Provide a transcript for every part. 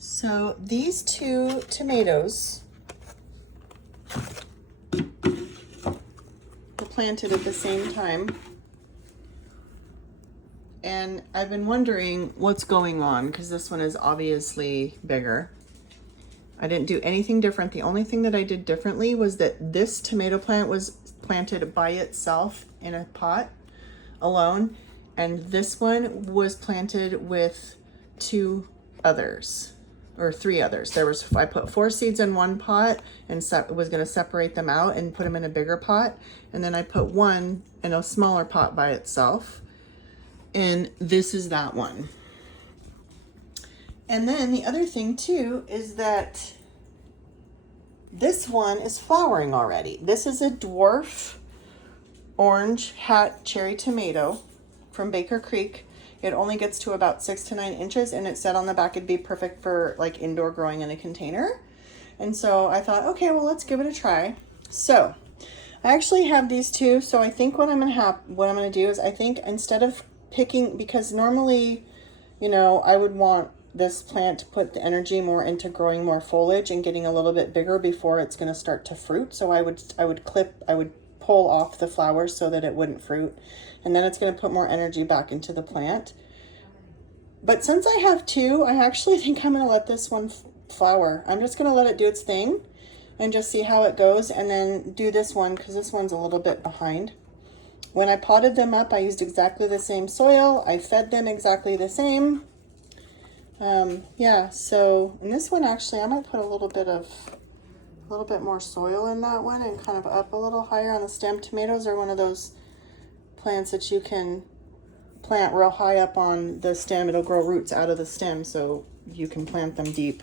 So these two tomatoes were planted at the same time. And I've been wondering what's going on because this one is obviously bigger. I didn't do anything different. The only thing that I did differently was that this tomato plant was planted by itself in a pot alone. And this one was planted with two others or three others. I put 4 seeds in one pot and was going to separate them out and put them in a bigger pot. And then I put one in a smaller pot by itself. And this is that one. And then the other thing too is that this one is flowering already. This is a dwarf orange hat cherry tomato from Baker Creek. It only gets to about 6 to 9 inches, and it said on the back it'd be perfect for like indoor growing in a container. And so I thought, okay, well, let's give it a try. So I actually have these two. So I think what I'm gonna do is I think instead of picking, because normally, you know, I would want this plant to put the energy more into growing more foliage and getting a little bit bigger before it's going to start to fruit. So I would pull off the flowers so that it wouldn't fruit, and then it's going to put more energy back into the plant. But since I have two, I actually think I'm going to let this one flower. I'm just going to let it do its thing and just see how it goes, and then do this one because this one's a little bit behind. When I potted them up, I used exactly the same soil. I fed them exactly the same. Yeah, so in this one, actually, I might put a little bit more soil in that one and kind of up a little higher on the stem. Tomatoes are one of those plants that you can plant real high up on the stem. It'll grow roots out of the stem, so you can plant them deep.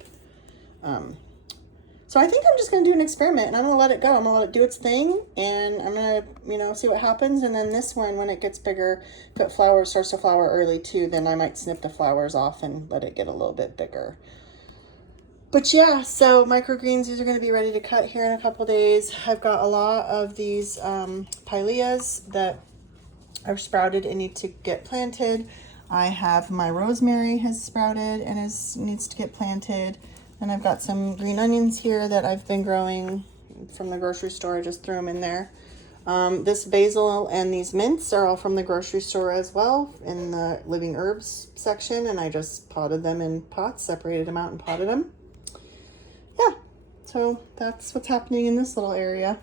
So I think I'm just going to do an experiment, and I'm going to let it go. I'm going to let it do its thing, and I'm going to, you know, see what happens. And then this one, when it gets bigger, if it starts to flower early too, then I might snip the flowers off and let it get a little bit bigger. But yeah, so microgreens, these are going to be ready to cut here in a couple days. I've got a lot of these pileas that are sprouted and need to get planted. I have my rosemary has sprouted and needs to get planted. And I've got some green onions here that I've been growing from the grocery store. I just threw them in there. This basil and these mints are all from the grocery store as well in the living herbs section. And I just potted them in pots, separated them out and potted them. Yeah, so that's what's happening in this little area.